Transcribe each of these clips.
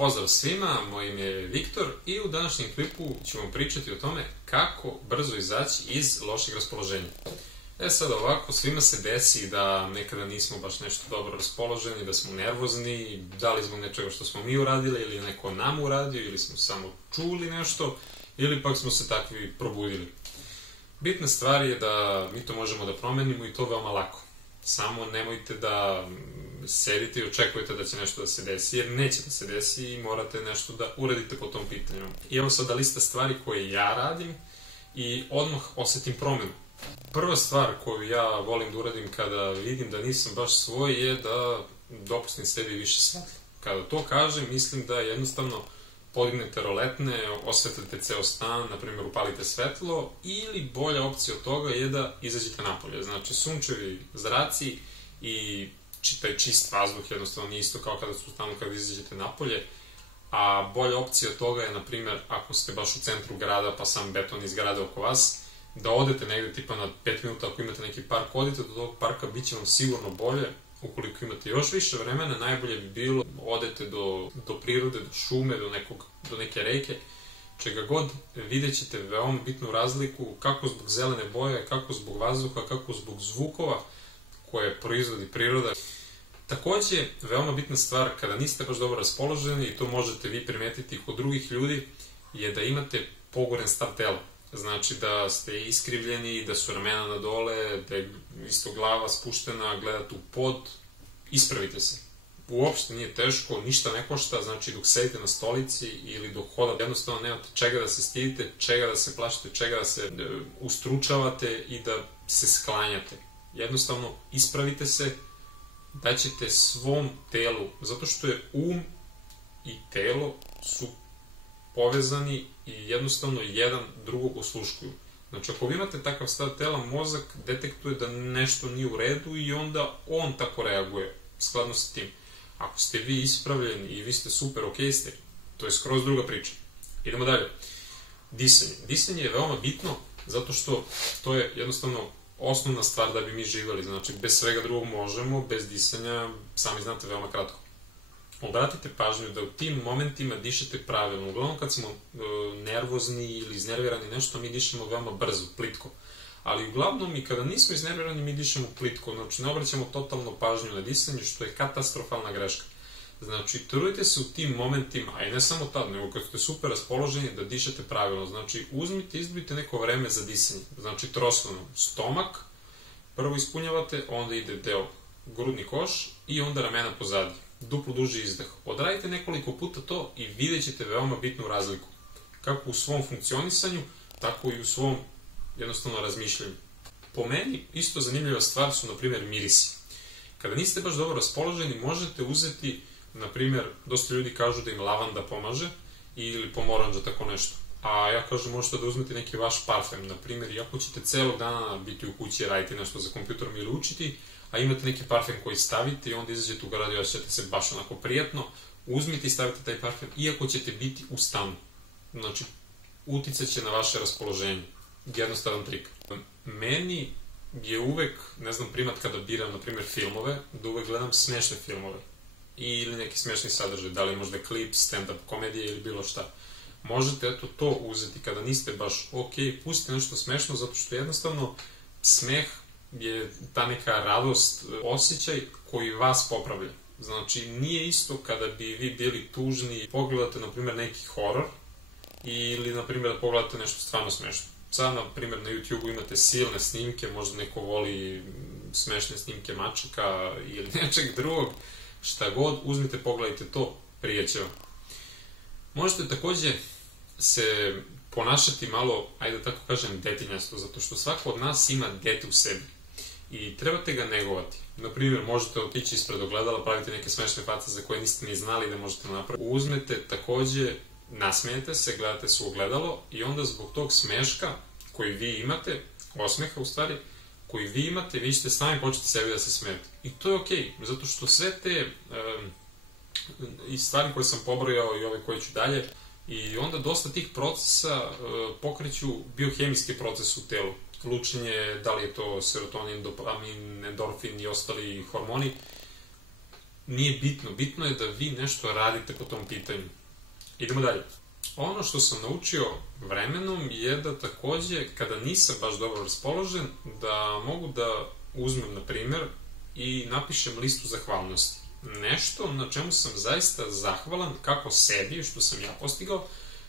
Pozdrav svima, moj ime je Viktor i u današnjem klipu ćemo pričati o tome kako brzo izaći iz lošeg raspoloženja. Sad ovako, svima se desi da nekada nismo baš nešto dobro raspoloženi, da smo nervozni, da li zbog nečega što smo mi uradili ili neko nam uradio ili smo samo čuli nešto ili pak smo se takvi probudili. Bitna stvar je da mi to možemo da promenimo i to veoma lako. Samo nemojte da sedite i očekujete da će nešto da se desi, jer neće da se desi i morate nešto da uradite po tom pitanju. I evo sada lista stvari koje ja radim i odmah osetim promenu. Prva stvar koju ja volim da uradim kada vidim da nisam baš svoj je da dopustim sebi više svetla. Kada to kažem, mislim da jednostavno podignete roletne, osvetlite ceo stan, na primjer upalite svetlo, ili bolja opcija od toga je da izađete napolje. Znači sunčevi zraci i taj čist vazduh jednostavno nije isto kao kada su u stanu kada izađete napolje, a bolja opcija od toga je, na primjer, ako ste baš u centru grada pa sam beton iz grada oko vas, da odete negde tipa na 5 minuta, ako imate neki park, odite do tog parka, bit će vam sigurno bolje. Ukoliko imate još više vremena, najbolje bi bilo odete do prirode, do šume, do neke reke, čega god, vidjet ćete veoma bitnu razliku kako zbog zelene boje, kako zbog vazduha, kako zbog zvukova koje proizvodi priroda. Takođe, veoma bitna stvar kada niste baš dobro raspoloženi, i to možete vi primetiti kod drugih ljudi, je da imate pogoren stav tela. Znači da ste iskrivljeni, da su ramena na dole, da je isto glava spuštena, gledate u pod, ispravite se. Uopšte nije teško, ništa ne košta, znači dok sedite na stolici ili dok hodate, jednostavno nemate čega da se stidite, čega da se plašite, čega da se ustručavate i da se sklanjate. Jednostavno ispravite se, daćete svom telu, zato što je i telo su povezani i jednostavno jedan drugog osluškuju. Znači, ako vi imate takav stav tela, mozak detektuje da nešto nije u redu i onda on tako reaguje, skladno sa tim. Ako ste vi ispravljeni i vi ste super, okej ste, to je skroz druga priča. Idemo dalje. Disanje. Disanje je veoma bitno, zato što to je jednostavno osnovna stvar da bi mi živjeli. Znači, bez svega drugog možemo, bez disanja, sami znate, veoma kratko. Obratite pažnju da u tim momentima dišete pravilno. Uglavnom kad smo nervozni ili iznervirani nešto, mi dišemo veoma brzo, plitko. Ali uglavnom i kada nismo iznervirani, mi dišemo plitko. Znači ne obraćamo totalno pažnju na disanje, što je katastrofalna greška. Znači trudite se u tim momentima, a i ne samo tad, nego kad ste super raspoloženi, da dišete pravilno. Znači izdvojite neko vreme za disanje. Znači trosno, stomak, prvo ispunjavate, onda ide deo grudni koš i onda ramena pozadi. Duplo duži izdah. Odradite nekoliko puta to i vidjet ćete veoma bitnu razliku. Kako u svom funkcionisanju, tako i u svom jednostavno razmišljanju. Po meni, isto zanimljiva stvar su, na primjer, mirisi. Kada niste baš dobro raspoloženi, možete uzeti, na primjer, dosta ljudi kažu da im lavanda pomaže ili pomoranđa, tako nešto. A ja kažem, možete da uzmete neki vaš parfem, na primjer, i ako ćete celog dana biti u kući, raditi nešto za kompjuterom ili učiti, a imate neki parfem koji stavite i onda izađete u gradu i osjećate se baš onako prijatno, uzmite i stavite taj parfem, iako ćete biti u stanu. Znači, uticat će na vaše raspoloženje. Jednostavan trik. Meni je uvek, ne znam, primat kada biram, na primjer, filmove, da uvek gledam smešne filmove. Ili neki smešni sadržaj, da li možda klip, stand-up komedije ili bilo šta. Možete, eto, to uzeti kada niste baš pustite nešto smešno, zato što jednostavno smeh je ta neka radost, osjećaj koji vas popravlja. Znači, nije isto kada bi vi bili tužni i pogledate, na primjer, neki horor ili, na primjer, da pogledate nešto stvarno smešno. Sad, na primjer, na YouTube-u imate silne snimke, možda neko voli smešne snimke mačaka ili nečeg drugog, šta god, uzmite, pogledajte to, prijeće vam. Možete takođe se ponašati malo, ajde da tako kažem, detinjasto, zato što svako od nas ima dete u sebi i trebate ga negovati. Naprimjer, možete otići ispred ogledala, praviti neke smešne face za koje niste ni znali da možete napraviti. Uzmete, takođe, nasmejete se, gledate se u ogledalo i onda zbog tog smeška koji vi imate, osmeha u stvari, koji vi imate, vi ćete sami početi sebi da se smijete. I to je okej, zato što sve te i stvari koje sam pobrojao i ove koje ću dalje, i onda dosta tih procesa pokreću biohemijski proces u telu. Lučenje, da li je to serotonin, dopamin, endorfin i ostali hormoni. nije bitno. Bitno je da vi nešto radite po tom pitanju. Idemo dalje. Ono što sam naučio vremenom je da takođe, kada nisam baš dobro raspoložen, da mogu da uzmem, na primer, i napišem listu zahvalnosti. Nešto na čemu sam zaista zahvalan, kako sebi, što sam ja postigao,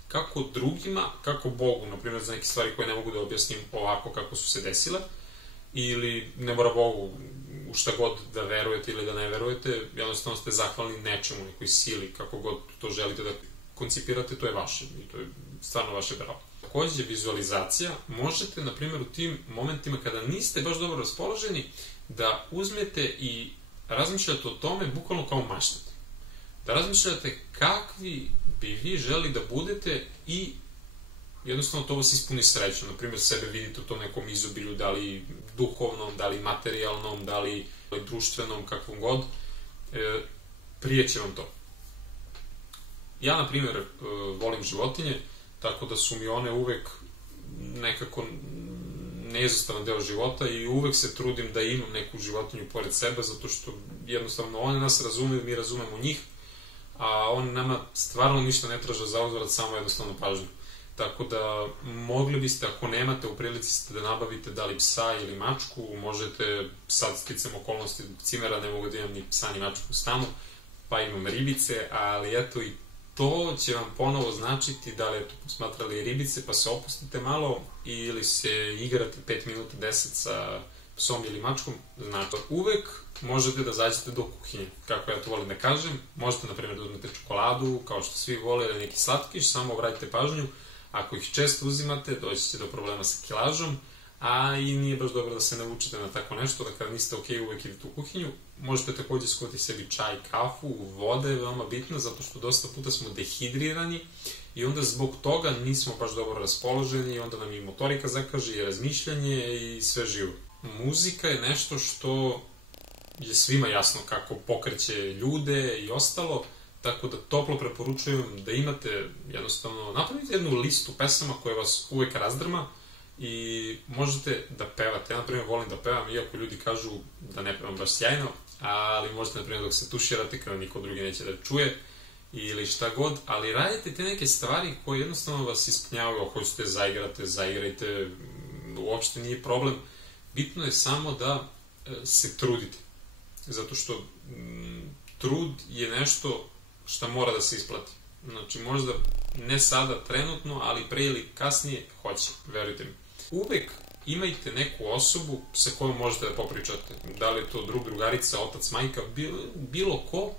kako drugima, kako Bogu, na primjer, za neke stvari koje ne mogu da objasnim ovako kako su se desile, ili ne mora Bogu u šta god da verujete ili da ne verujete, jednostavno ste zahvalni nečemu, nekoj sili, kako god to želite da koncipirate, to je vaše i to je stvarno vaše pravo. Takođe, vizualizacija, možete, na primjer, u tim momentima kada niste baš dobro raspoloženi, da uzmete i razmišljate o tome bukvalno kao maštate. Da razmišljate kakvi bi vi želi da budete i jednostavno to vas ispuni srećom. Na primjer, sebe vidite u tom nekom izobilju, da li duhovnom, da li materijalnom, da li društvenom, kakvom god, prijeće vam to. Ja, na primjer, volim životinje, tako da su mi one uvek nekako neizostavan deo života i uvek se trudim da imam neku životinju pored sebe, zato što jednostavno one nas razumeju, mi razumemo njih, a oni nama stvarno ništa ne traže za uzvrat, samo jednostavno pažnju. Tako da mogli biste, ako nemate, u prilici ste da nabavite da li psa ili mačku, možete, sad sticam okolnosti cimera, ne mogu da imam ni psa ni mačku u stanu, pa imam ribice, ali eto i to će vam ponovo značiti da li eto posmatrali ribice pa se opustite malo ili se igrate 5 minuta 10 sa psom ili mačkom, znači uvek možete da zađete do kuhinje, kako ja to volim da kažem, možete na primjer da uzmete čokoladu, kao što svi vole, ili neki slatkiš, samo obratite pažnju, ako ih često uzimate, doći će do problema sa kilažom, a i nije baš dobro da se navučete na tako nešto, da kada niste ok, uvek idete u kuhinju. Možete takođe skuti sebi čaj, kafu, voda je veoma bitna, zato što dosta puta smo dehidrirani i onda zbog toga nismo baš dobro raspoloženi i onda nam i motorika zakaže i razmišljanje i sve živo. Muzika je nešto što je svima jasno kako pokreće ljude i ostalo, tako da toplo preporučujem da imate jednostavno, napravite jednu listu pesama koja vas uvek razdrma i možete da pevate. Ja, na primjer, volim da pevam, iako ljudi kažu da ne pevam baš sjajno, ali možete, na primjer, dok se tuširate, kada niko drugi neće da čuje, ili šta god, ali radite te neke stvari koje jednostavno vas ispunjavaju, ako hoćete zaigrajte, uopšte nije problem. Bitno je samo da se trudite, zato što trud je nešto što mora da se isplati. Znači, možda ne sada trenutno, ali pre ili kasnije hoće, verujte mi. Uvek imajte neku osobu sa kojom možete da popričate. Da li je to drug, drugarica, otac, majka, bilo ko,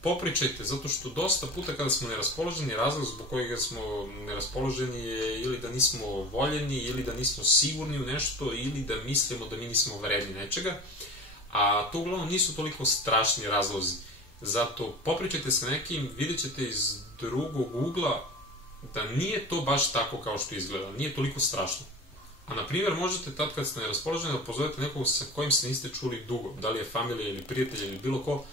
popričajte, zato što dosta puta kada smo neraspoloženi, razlog zbog kojega smo neraspoloženi je ili da nismo voljeni, ili da nismo sigurni u nešto, ili da mislimo da mi nismo vredni nečega, a to uglavnom nisu toliko strašni razlozi. Zato popričajte sa nekim, vidjet ćete iz drugog ugla da nije to baš tako kao što izgleda, nije toliko strašno. A na primjer možete tad kad ste neraspoloženi da pozovete nekog sa kojim se niste čuli dugo, da li je familija ili prijatelj ili bilo ko,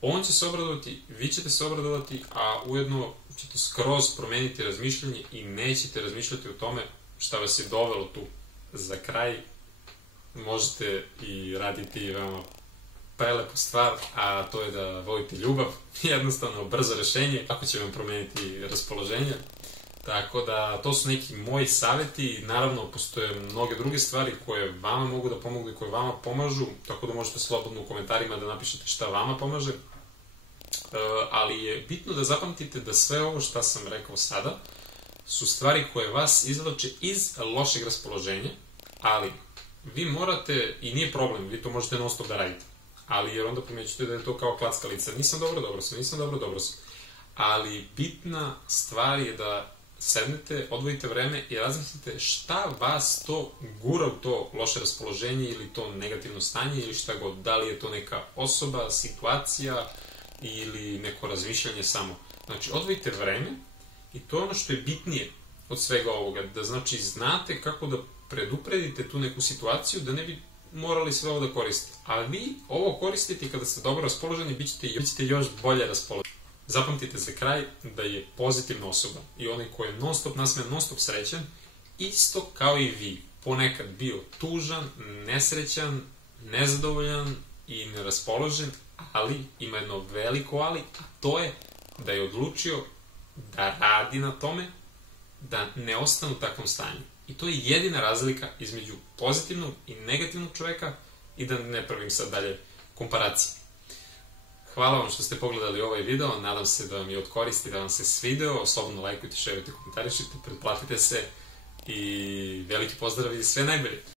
on će se obradovati, vi ćete se obradovati, a ujedno ćete skroz promeniti razmišljanje i nećete razmišljati o tome šta vas je dovelo tu. Za kraj možete i raditi veoma prelepu stvar, a to je da volite ljubav, jednostavno brzo rešenje, kako će vam promeniti raspoloženje. Tako da, to su neki moji saveti, naravno postoje mnoge druge stvari koje vama mogu da pomogu i koje vama pomažu, tako da možete slobodno u komentarima da napišete šta vama pomaže, ali je bitno da zapamtite da sve ovo što sam rekao sada su stvari koje vas izvlače iz lošeg raspoloženja, ali vi morate, i nije problem, vi to možete non stop da radite, ali jer onda pomećete da je to kao klackalica, nisam dobro sam, ali bitna stvar je da sednete, odvojite vreme i razmislite šta vas to gura u to loše raspoloženje ili to negativno stanje ili šta god, da li je to neka osoba, situacija ili neko razmišljanje samo. Znači, odvojite vreme i to je ono što je bitnije od svega ovoga, da znači znate kako da predupredite tu neku situaciju, da ne bi morali sve ovo da koristite. A vi ovo koristite i kada ste dobro raspoloženi, bit ćete još bolje raspoloženi. Zapamtite za kraj da je pozitivna osoba i onaj koji je non stop nasmejan, non stop srećan, isto kao i vi, ponekad bio tužan, nesrećan, nezadovoljan i neraspoložen, ali ima jedno veliko ali, a to je da je odlučio da radi na tome, da ne ostane u takvom stanju. I to je jedina razlika između pozitivnog i negativnog čoveka i da ne pravim sad dalje komparacije. Hvala vam što ste pogledali ovaj video, nadam se da vam je od koristi, da vam se svideo, slobodno lajkujte, šerujte, komentarišite, pretplatite se i veliki pozdrav i sve najbolje!